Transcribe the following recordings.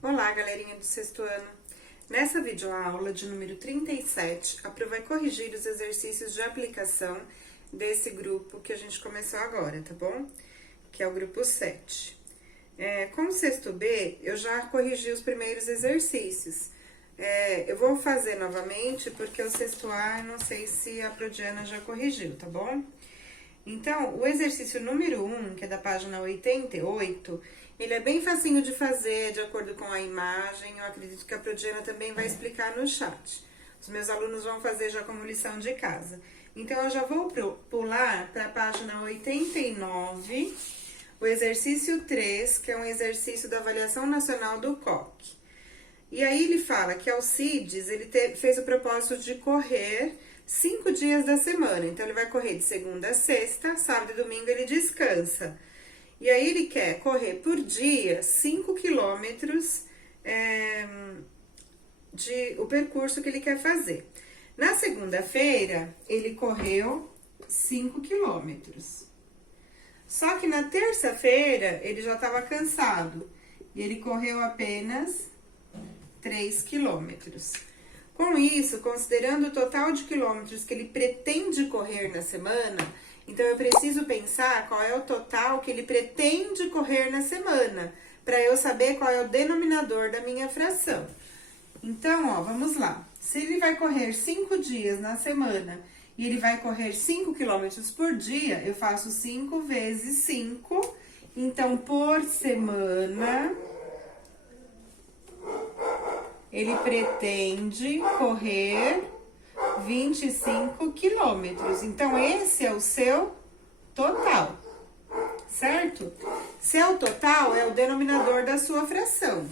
Olá, galerinha do sexto ano! Nessa videoaula de número 37, a Pro vai corrigir os exercícios de aplicação desse grupo que a gente começou agora, tá bom? Que é o grupo 7. Com o sexto B, eu já corrigi os primeiros exercícios. Eu vou fazer novamente, porque o sexto A, eu não sei se a Prodiana já corrigiu, tá bom? Então, o exercício número 1, que é da página 88, ele é bem facinho de fazer, de acordo com a imagem. Eu acredito que a Prodiana também vai explicar no chat. Os meus alunos vão fazer já como lição de casa. Então, eu já vou pular para a página 89, o exercício 3, que é um exercício da avaliação nacional do COC. E aí, ele fala que Alcides, ele fez o propósito de correr 5 dias da semana. Então, ele vai correr de segunda a sexta, sábado e domingo ele descansa. E aí, ele quer correr por dia 5 quilômetros o percurso que ele quer fazer. Na segunda-feira, ele correu 5 quilômetros. Só que na terça-feira, ele já estava cansado. E ele correu apenas 3 quilômetros. Com isso, considerando o total de quilômetros que ele pretende correr na semana, então eu preciso pensar qual é o total que ele pretende correr na semana, para eu saber qual é o denominador da minha fração. Então, ó, vamos lá. Se ele vai correr 5 dias na semana e ele vai correr 5 quilômetros por dia, eu faço 5 vezes 5. Então, por semana, ele pretende correr 25 quilômetros. Então, esse é o seu total, certo? Se é o total, é o denominador da sua fração.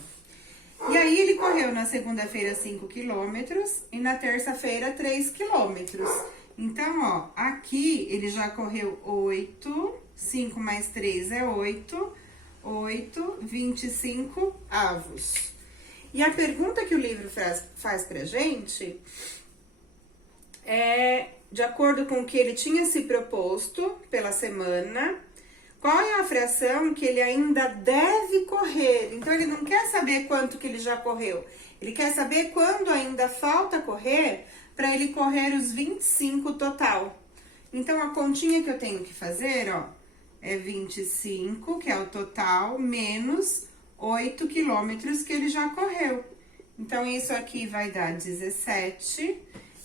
E aí, ele correu na segunda-feira 5 quilômetros e na terça-feira 3 quilômetros. Então, ó, aqui ele já correu 8, 5 mais 3 é 8, 25 avos. E a pergunta que o livro faz pra gente é, de acordo com o que ele tinha se proposto pela semana, qual é a fração que ele ainda deve correr? Então, ele não quer saber quanto que ele já correu, ele quer saber quando ainda falta correr para ele correr os 25 total. Então, a continha que eu tenho que fazer, ó, é 25, que é o total, menos 8 quilômetros que ele já correu. Então, isso aqui vai dar 17.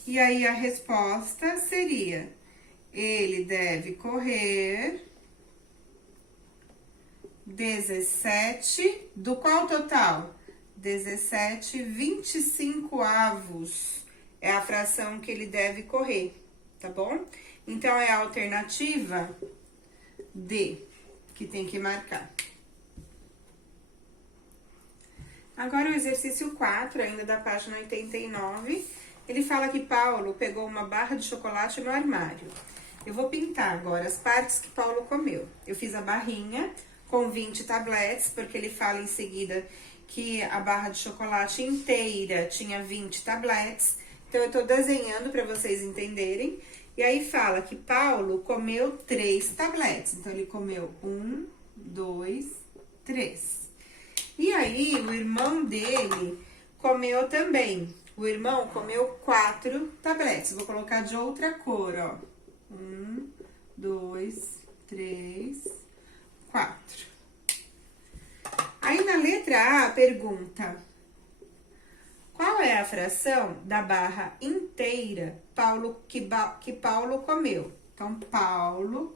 E aí, a resposta seria: ele deve correr 17, do qual total? 17, 25 avos é a fração que ele deve correr, tá bom? Então, é a alternativa D, que tem que marcar. Agora, o exercício 4, ainda da página 89, ele fala que Paulo pegou uma barra de chocolate no armário. Eu vou pintar agora as partes que Paulo comeu. Eu fiz a barrinha com 20 tabletes, porque ele fala em seguida que a barra de chocolate inteira tinha 20 tabletes. Então, eu tô desenhando para vocês entenderem. E aí, fala que Paulo comeu 3 tabletes. Então, ele comeu 1, 2, 3. E aí, o irmão dele comeu também. O irmão comeu 4 tabletes. Vou colocar de outra cor, ó. 1, 2, 3, 4. Aí, na letra A, pergunta: qual é a fração da barra inteira que Paulo comeu? Então, Paulo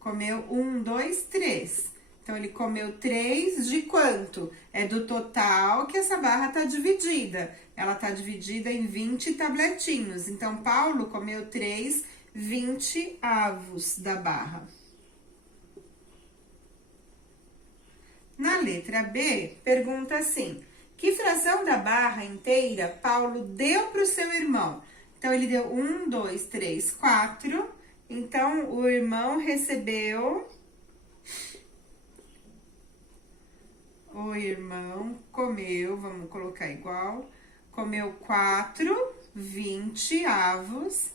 comeu 1, 2, 3. Então, ele comeu 3 de quanto? É do total que essa barra tá dividida. Ela tá dividida em 20 tabletinhos. Então, Paulo comeu 3, 20 avos da barra. Na letra B, pergunta assim: que fração da barra inteira Paulo deu para o seu irmão? Então, ele deu 1, 2, 3, 4. Então, o irmão recebeu... O irmão comeu, vamos colocar igual, comeu 4, 20 avos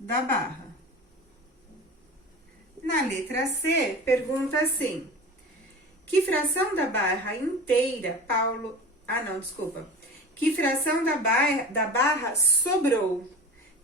da barra. Na letra C, pergunta assim: que fração da barra inteira Paulo... Ah, não, desculpa. Que fração da barra sobrou?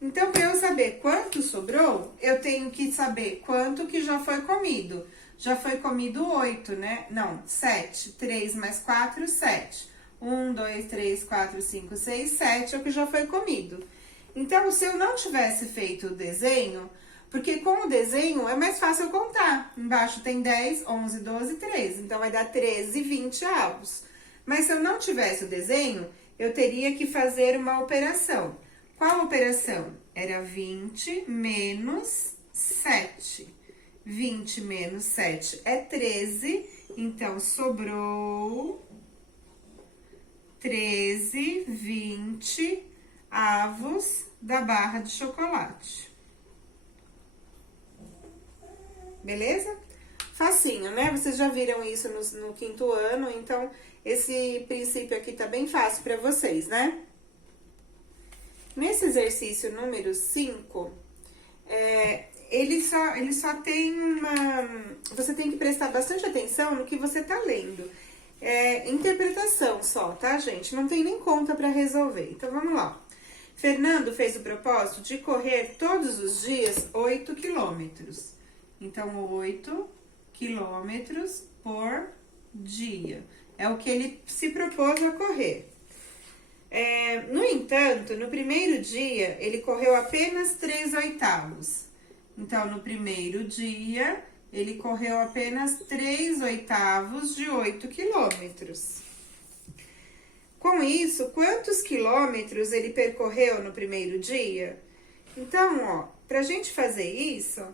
Então, para eu saber quanto sobrou, eu tenho que saber quanto que já foi comido. Já foi comido 8, né? Não, 7. 3 mais 4, 7. 1, 2, 3, 4, 5, 6, 7 é o que já foi comido. Então, se eu não tivesse feito o desenho, porque com o desenho é mais fácil eu contar. Embaixo tem 10, 11, 12, 13. Então, vai dar 13, 20 avos. Mas se eu não tivesse o desenho, eu teria que fazer uma operação. Qual operação? Era 20 menos 7. 20 menos 7 é 13, então sobrou 13, 20 avos da barra de chocolate. Beleza? Facinho, né? Vocês já viram isso no quinto ano, então esse princípio aqui tá bem fácil para vocês, né? Nesse exercício número 5, ele só tem você tem que prestar bastante atenção no que você tá lendo. Interpretação só, tá, gente? Não tem nem conta para resolver. Então, vamos lá. Fernando fez o propósito de correr todos os dias 8 quilômetros. Então, 8 quilômetros por dia. É o que ele se propôs a correr. No entanto, no primeiro dia, ele correu apenas 3/8. Então, no primeiro dia, ele correu apenas 3/8 de 8 quilômetros. Com isso, quantos quilômetros ele percorreu no primeiro dia? Então, ó, pra gente fazer isso,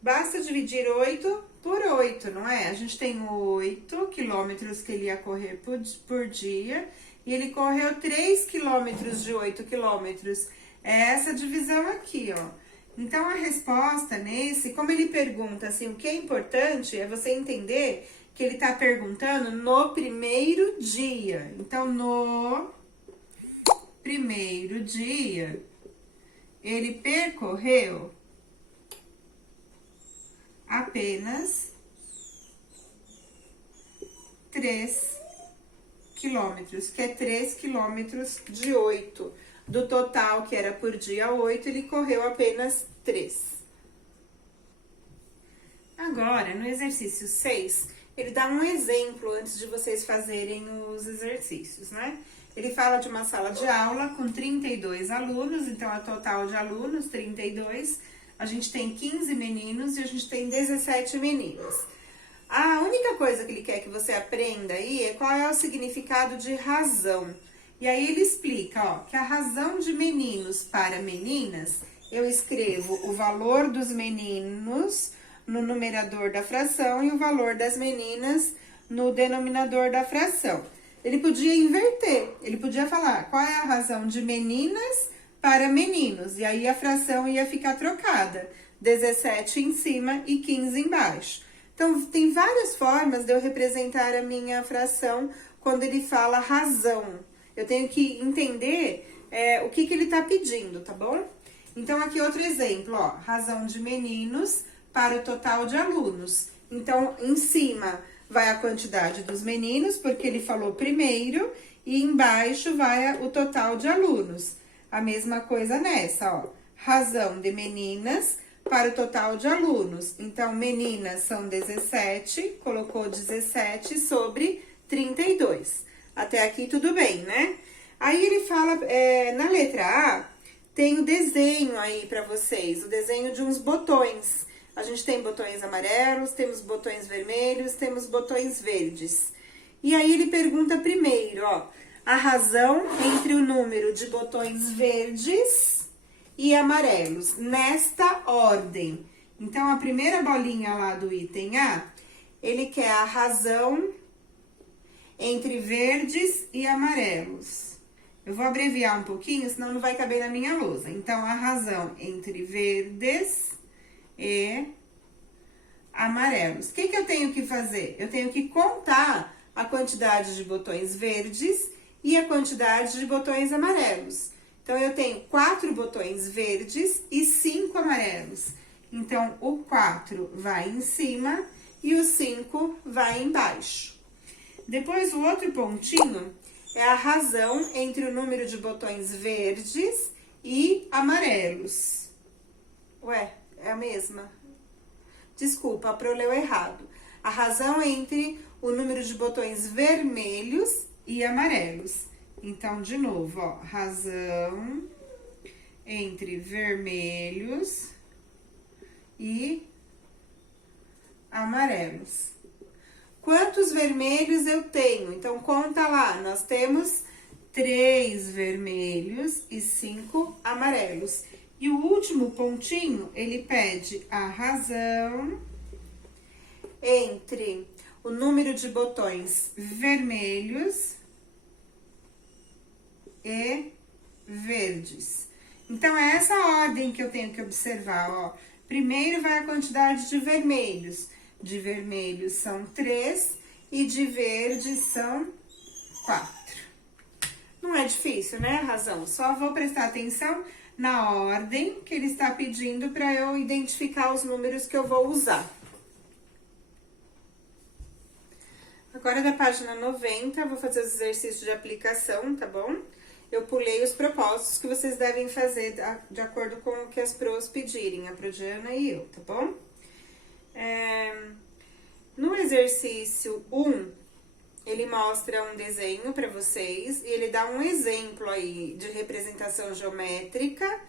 basta dividir 8 por 8, não é? A gente tem 8 quilômetros que ele ia correr por dia, e ele correu 3 quilômetros de 8 quilômetros. É essa divisão aqui, ó. Então, a resposta nesse, como ele pergunta assim, o que é importante é você entender que ele tá perguntando no primeiro dia. Então, no primeiro dia, ele percorreu apenas 3 quilômetros, que é 3 quilômetros de 8. Do total, que era por dia 8, ele correu apenas 3. Agora, no exercício 6, ele dá um exemplo antes de vocês fazerem os exercícios, né? Ele fala de uma sala de aula com 32 alunos, então a total de alunos, 32. A gente tem 15 meninos e a gente tem 17 meninas. A única coisa que ele quer que você aprenda aí é qual é o significado de razão. E aí ele explica, ó, que a razão de meninos para meninas, eu escrevo o valor dos meninos no numerador da fração e o valor das meninas no denominador da fração. Ele podia inverter, ele podia falar qual é a razão de meninas para meninos, e aí a fração ia ficar trocada, 17 em cima e 15 embaixo. Então, tem várias formas de eu representar a minha fração quando ele fala razão. Eu tenho que entender o que ele tá pedindo, tá bom? Então, aqui outro exemplo, ó, razão de meninos para o total de alunos. Então, em cima vai a quantidade dos meninos, porque ele falou primeiro, e embaixo vai o total de alunos. A mesma coisa nessa, ó, razão de meninas para o total de alunos. Então, meninas são 17, colocou 17 sobre 32. Até aqui tudo bem, né? Aí ele fala, na letra A, tem o desenho aí pra vocês, o desenho de uns botões. A gente tem botões amarelos, temos botões vermelhos, temos botões verdes. E aí ele pergunta primeiro, ó, a razão entre o número de botões verdes e amarelos, nesta ordem. Então, a primeira bolinha lá do item A, ele quer a razão entre verdes e amarelos. Eu vou abreviar um pouquinho, senão não vai caber na minha lousa. Então, a razão entre verdes e amarelos. O que eu tenho que fazer? Eu tenho que contar a quantidade de botões verdes e a quantidade de botões amarelos. Então, eu tenho 4 botões verdes e 5 amarelos. Então, o 4 vai em cima e o 5 vai embaixo. Depois, o outro pontinho é a razão entre o número de botões verdes e amarelos. Ué, é a mesma? Desculpa, a Pro leu errado. A razão entre o número de botões vermelhos e amarelos. Então, de novo, ó, razão entre vermelhos e amarelos. Quantos vermelhos eu tenho? Então, conta lá, nós temos 3 vermelhos e 5 amarelos. E o último pontinho, ele pede a razão entre o número de botões vermelhos e verdes. Então, é essa ordem que eu tenho que observar, ó. Primeiro vai a quantidade de vermelhos. De vermelhos são 3 e de verdes são 4. Não é difícil, né, a razão? Só vou prestar atenção na ordem que ele está pedindo para eu identificar os números que eu vou usar. Agora, da página 90, vou fazer os exercícios de aplicação, tá bom? Eu pulei os propósitos que vocês devem fazer de acordo com o que as pros pedirem, a Prodiana e eu, tá bom? No exercício 1, ele mostra um desenho para vocês e ele dá um exemplo aí de representação geométrica,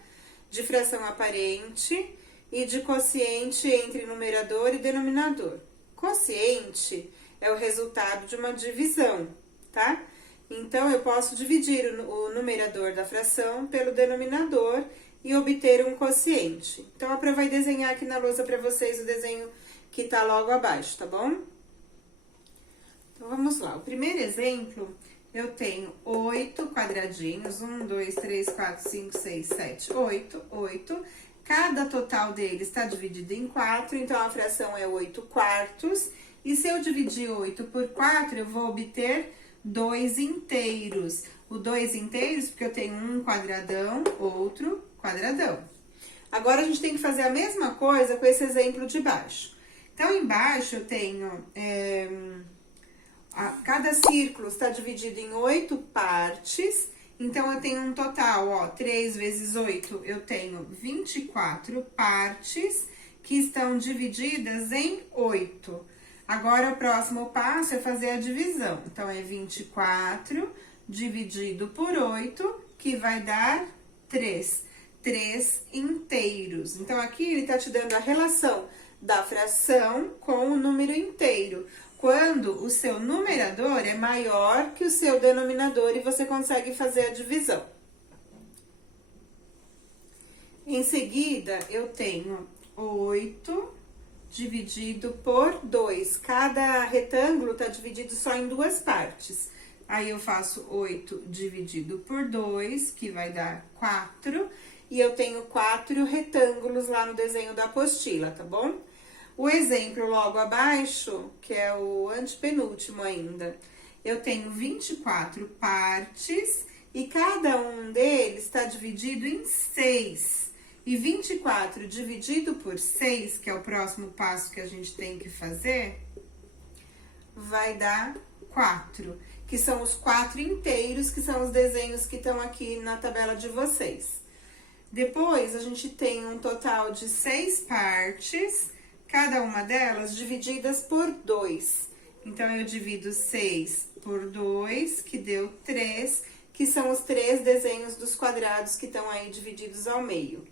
de fração aparente e de quociente entre numerador e denominador. Quociente é o resultado de uma divisão, tá? Então, eu posso dividir o numerador da fração pelo denominador e obter um quociente. Então, a Pro vai desenhar aqui na lousa para vocês o desenho que tá logo abaixo, tá bom? Então, vamos lá. O primeiro exemplo, eu tenho 8 quadradinhos. 1, 2, 3, 4, 5, 6, 7, 8. Cada total deles está dividido em 4, então a fração é 8 quartos. E se eu dividir 8 por 4, eu vou obter 2 inteiros. O 2 inteiros, porque eu tenho um quadradão, outro quadradão. Agora, a gente tem que fazer a mesma coisa com esse exemplo de baixo. Então, embaixo eu tenho... cada círculo está dividido em 8 partes. Então, eu tenho um total, ó, 3 vezes 8, eu tenho 24 partes que estão divididas em 8. Agora, o próximo passo é fazer a divisão. Então, é 24 dividido por 8, que vai dar 3. 3 inteiros. Então, aqui ele tá te dando a relação da fração com o número inteiro. Quando o seu numerador é maior que o seu denominador e você consegue fazer a divisão. Em seguida, eu tenho 8 dividido por 2. Cada retângulo tá dividido só em 2 partes. Aí, eu faço 8 dividido por 2, que vai dar 4. E eu tenho 4 retângulos lá no desenho da apostila, tá bom? O exemplo logo abaixo, que é o antepenúltimo ainda, eu tenho 24 partes e cada um deles está dividido em 6. E 24 dividido por 6, que é o próximo passo que a gente tem que fazer, vai dar 4, que são os 4 inteiros, que são os desenhos que estão aqui na tabela de vocês. Depois, a gente tem um total de 6 partes, cada uma delas divididas por 2. Então, eu divido 6 por 2, que deu 3, que são os 3 desenhos dos quadrados que estão aí divididos ao meio.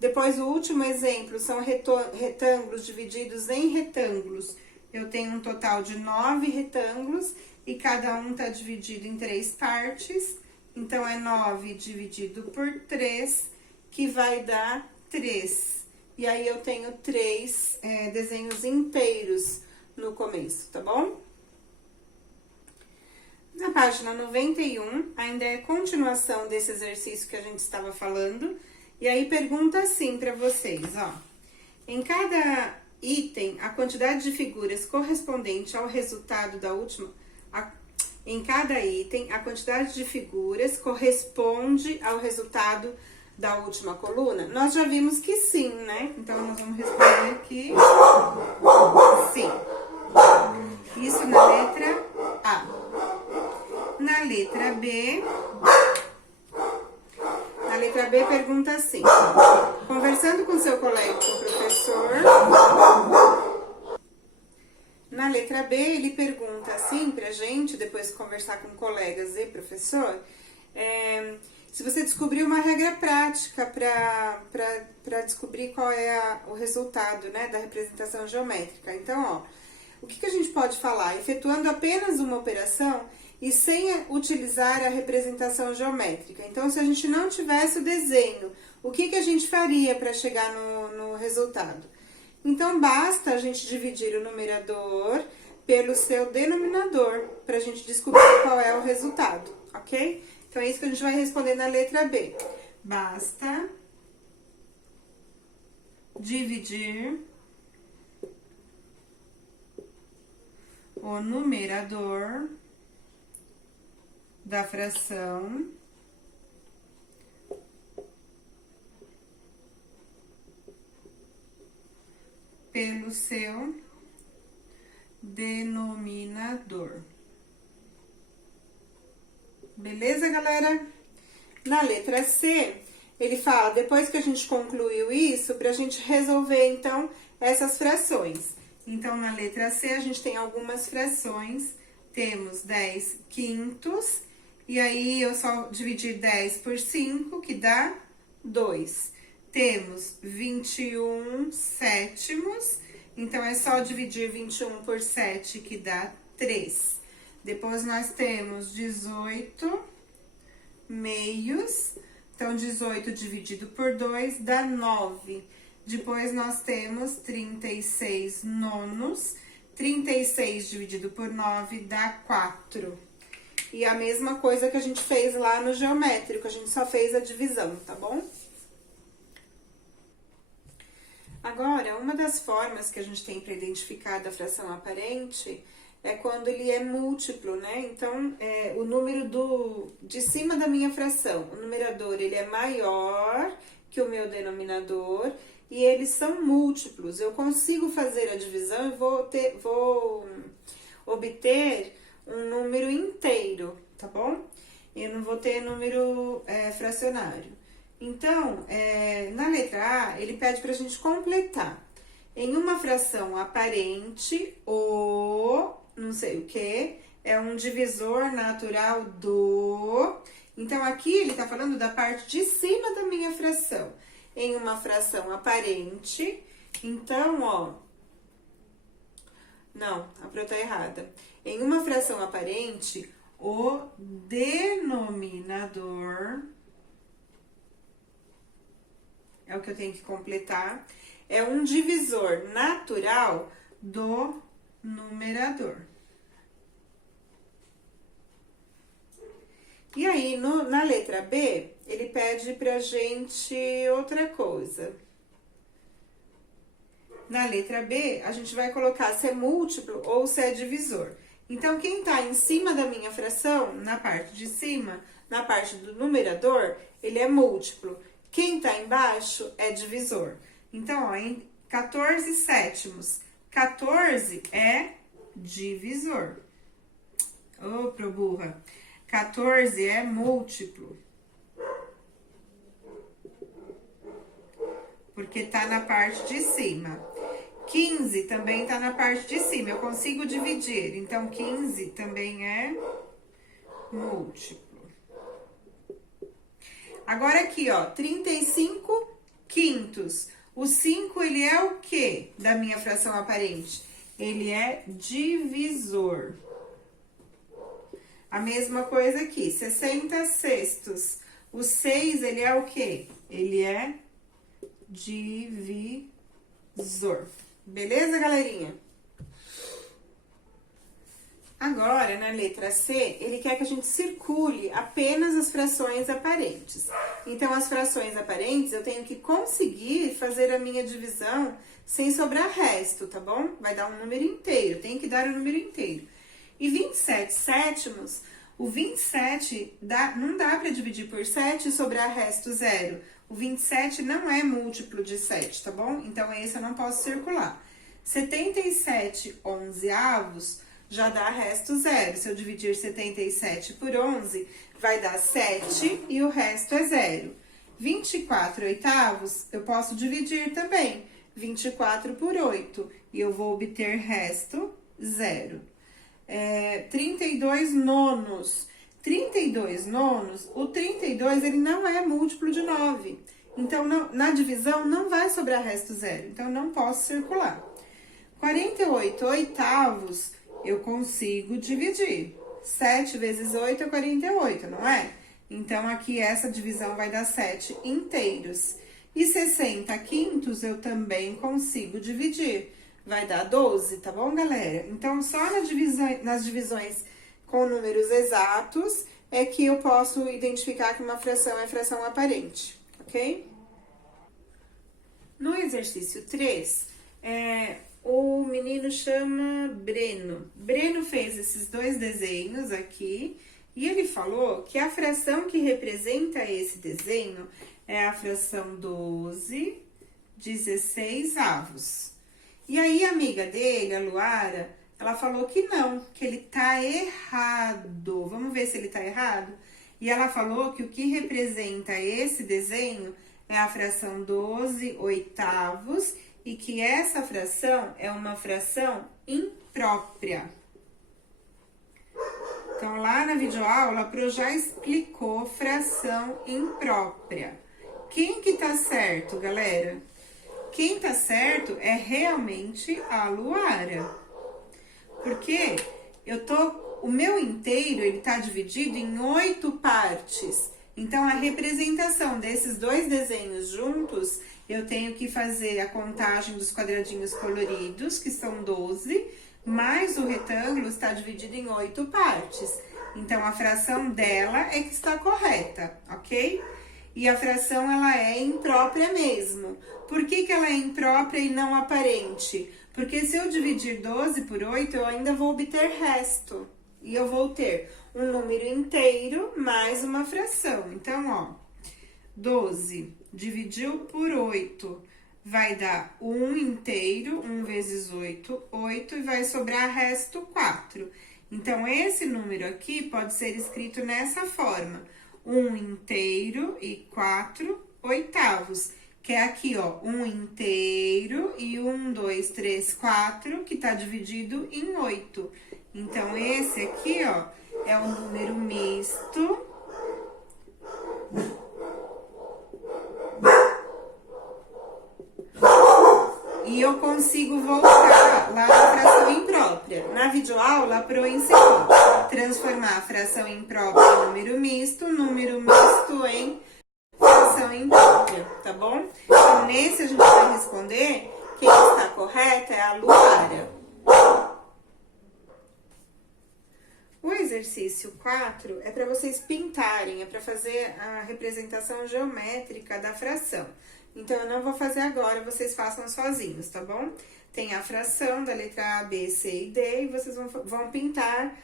Depois, o último exemplo são retângulos divididos em retângulos. Eu tenho um total de 9 retângulos e cada um tá dividido em 3 partes. Então, é 9 dividido por 3, que vai dar 3. E aí, eu tenho 3 desenhos inteiros no começo, tá bom? Na página 91, ainda é continuação desse exercício que a gente estava falando. E aí, pergunta assim para vocês, ó. Em cada item, a quantidade de figuras correspondente ao resultado da última... Em cada item, a quantidade de figuras corresponde ao resultado da última coluna? Nós já vimos que sim, né? Então, nós vamos responder aqui sim. Isso na letra A. Na letra B... Na letra B pergunta assim: conversando com seu colega ou com o professor... Na letra B, ele pergunta assim pra gente, depois de conversar com colegas e professor, se você descobriu uma regra prática para descobrir qual é o resultado, né, da representação geométrica. Então, ó, o que a gente pode falar? Efetuando apenas uma operação e sem utilizar a representação geométrica. Então, se a gente não tivesse o desenho, o que a gente faria para chegar no resultado? Então, basta a gente dividir o numerador pelo seu denominador, para a gente descobrir qual é o resultado, ok? Então, é isso que a gente vai responder na letra B. Basta dividir o numerador da fração pelo seu denominador. Beleza, galera? Na letra C, ele fala, depois que a gente concluiu isso, pra gente resolver, então, essas frações. Então, na letra C, a gente tem algumas frações. Temos 10 quintos, e aí eu só dividir 10 por 5, que dá 2. Temos 21 sétimos, então é só dividir 21 por 7, que dá 3. Depois, nós temos 18 meios, então 18 dividido por 2 dá 9. Depois, nós temos 36 nonos, 36 dividido por 9 dá 4. E a mesma coisa que a gente fez lá no geométrico, a gente só fez a divisão, tá bom? Agora, uma das formas que a gente tem para identificar da fração aparente é quando ele é múltiplo, né? Então, o número de cima da minha fração, o numerador, ele é maior que o meu denominador e eles são múltiplos. Eu consigo fazer a divisão e vou obter um número inteiro, tá bom? Eu não vou ter número fracionário. Então, na letra A, ele pede pra gente completar. Em uma fração aparente, o não sei o que, é um divisor natural do... Então, aqui ele tá falando da parte de cima da minha fração. Em uma fração aparente, então, ó... Não, a pro tá errada. Em uma fração aparente, o denominador... É o que eu tenho que completar. É um divisor natural do numerador. E aí, na letra B, ele pede pra gente outra coisa. Na letra B, a gente vai colocar se é múltiplo ou se é divisor. Então, quem tá em cima da minha fração, na parte de cima, na parte do numerador, ele é múltiplo. Quem tá embaixo é divisor. Então, ó, em 14 sétimos, 14 é divisor. Ô, pro burra. 14 é múltiplo. Porque tá na parte de cima. 15 também tá na parte de cima. Eu consigo dividir. Então, 15 também é múltiplo. Agora aqui, ó, 35 quintos. O 5, ele é o quê da minha fração aparente? Ele é divisor. A mesma coisa aqui, 60 sextos. O 6, ele é o quê? Ele é divisor. Beleza, galerinha? Agora, na letra C, ele quer que a gente circule apenas as frações aparentes. Então, as frações aparentes, eu tenho que conseguir fazer a minha divisão sem sobrar resto, tá bom? Vai dar um número inteiro, tem que dar o número inteiro. E 27 sétimos, o 27 não dá para dividir por 7 e sobrar resto 0. O 27 não é múltiplo de 7, tá bom? Então, esse eu não posso circular. 77 onzeavos já dá resto zero. Se eu dividir 77 por 11, vai dar 7 e o resto é zero. 24 oitavos, eu posso dividir também. 24 por 8, e eu vou obter resto zero. 32 nonos. 32 nonos, o 32 ele não é múltiplo de 9. Então, na divisão não vai sobrar resto zero. Então, não posso circular. 48 oitavos, eu consigo dividir. 7 vezes 8 é 48, não é? Então, aqui essa divisão vai dar 7 inteiros. E 60 quintos eu também consigo dividir. Vai dar 12, tá bom, galera? Então, só nas divisões com números exatos é que eu posso identificar que uma fração é fração aparente, ok? No exercício 3, o menino chama Breno. Breno fez esses dois desenhos aqui e ele falou que a fração que representa esse desenho é a fração 12 16avos. E aí, a amiga dele, a Luara, ela falou que não, que ele tá errado. Vamos ver se ele tá errado? E ela falou que o que representa esse desenho é a fração 12 oitavos e que essa fração é uma fração imprópria. Então, lá na videoaula, a Pro já explicou fração imprópria. Quem que tá certo, galera? Quem tá certo é realmente a Luara. Porque o meu inteiro, ele tá dividido em 8 partes. Então, a representação desses dois desenhos juntos, eu tenho que fazer a contagem dos quadradinhos coloridos, que são 12, mais o retângulo está dividido em 8 partes. Então, a fração dela é que está correta, ok? E a fração, ela é imprópria mesmo. Por que que ela é imprópria e não aparente? Porque se eu dividir 12 por 8, eu ainda vou obter resto. E eu vou ter um número inteiro mais uma fração. Então, ó, 12 dividiu por 8 vai dar 1 inteiro, 1 vezes 8, 8, e vai sobrar resto 4. Então, esse número aqui pode ser escrito nessa forma: 1 inteiro e 4 oitavos. Que é aqui, ó, 1 inteiro e 1, 2, 3, 4, que tá dividido em 8. Então, esse aqui, ó, é um número misto. E eu consigo voltar lá na fração imprópria. Na videoaula, a Pro ensinou transformar a fração imprópria em número misto em fração imprópria, tá bom? Então, nesse a gente vai responder, quem está correta é a Luara. O exercício 4 é para vocês pintarem, é para fazer a representação geométrica da fração. Então, eu não vou fazer agora, vocês façam sozinhos, tá bom? Tem a fração da letra A, B, C e D, e vocês vão pintar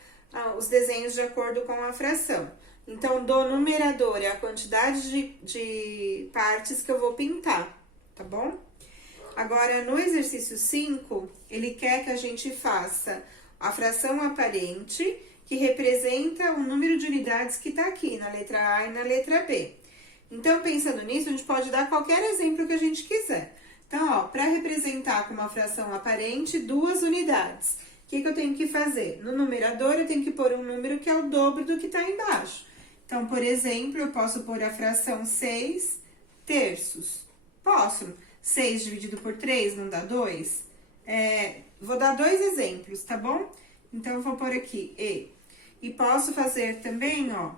os desenhos de acordo com a fração. Então, do numerador é a quantidade de partes que eu vou pintar, tá bom? Agora, no exercício 5, ele quer que a gente faça a fração aparente, que representa o número de unidades que tá aqui, na letra A e na letra B. Então, pensando nisso, a gente pode dar qualquer exemplo que a gente quiser. Então, ó, para representar com uma fração aparente, 2 unidades. O que eu tenho que fazer? No numerador, eu tenho que pôr um número que é o dobro do que tá embaixo. Então, por exemplo, eu posso pôr a fração 6 terços. Posso? 6 dividido por 3 não dá 2? Vou dar 2 exemplos, tá bom? Então, eu vou pôr aqui E. E posso fazer também, ó,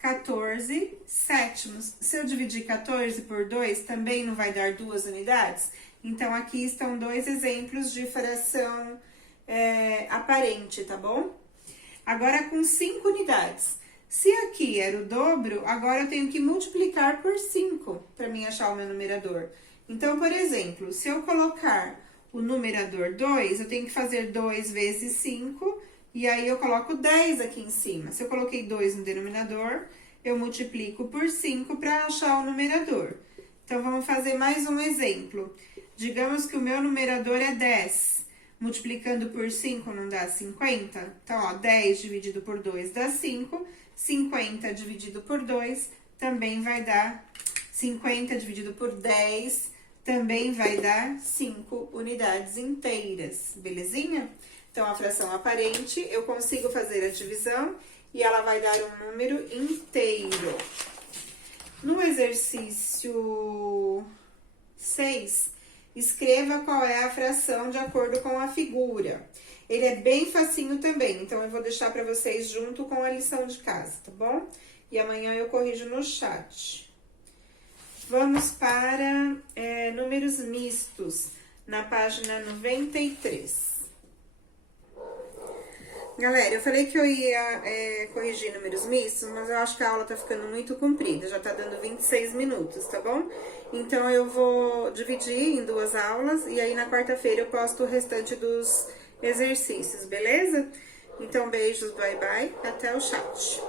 14 sétimos. Se eu dividir 14 por 2, também não vai dar 2 unidades? Então, aqui estão 2 exemplos de fração aparente, tá bom? Agora, com 5 unidades. Se aqui era o dobro, agora eu tenho que multiplicar por 5 para mim achar o meu numerador. Então, por exemplo, se eu colocar o numerador 2, eu tenho que fazer 2 vezes 5, e aí eu coloco 10 aqui em cima. Se eu coloquei 2 no denominador, eu multiplico por 5 para achar o numerador. Então, vamos fazer mais um exemplo. Digamos que o meu numerador é 10. Multiplicando por 5 não dá 50? Então, ó, 10 dividido por 2 dá 5. 50 dividido por 2 também vai dar 50 dividido por 10 também vai dar 5 unidades inteiras, belezinha? Então, a fração aparente, eu consigo fazer a divisão e ela vai dar um número inteiro. No exercício 6, escreva qual é a fração de acordo com a figura. Ele é bem facinho também, então eu vou deixar para vocês junto com a lição de casa, tá bom? E amanhã eu corrijo no chat. Vamos para números mistos, na página 93. Galera, eu falei que eu ia corrigir números mistos, mas eu acho que a aula tá ficando muito comprida, já tá dando 26 minutos, tá bom? Então, eu vou dividir em 2 aulas e aí na quarta-feira eu posto o restante dos exercícios, beleza? Então, beijos, bye bye, até o chat.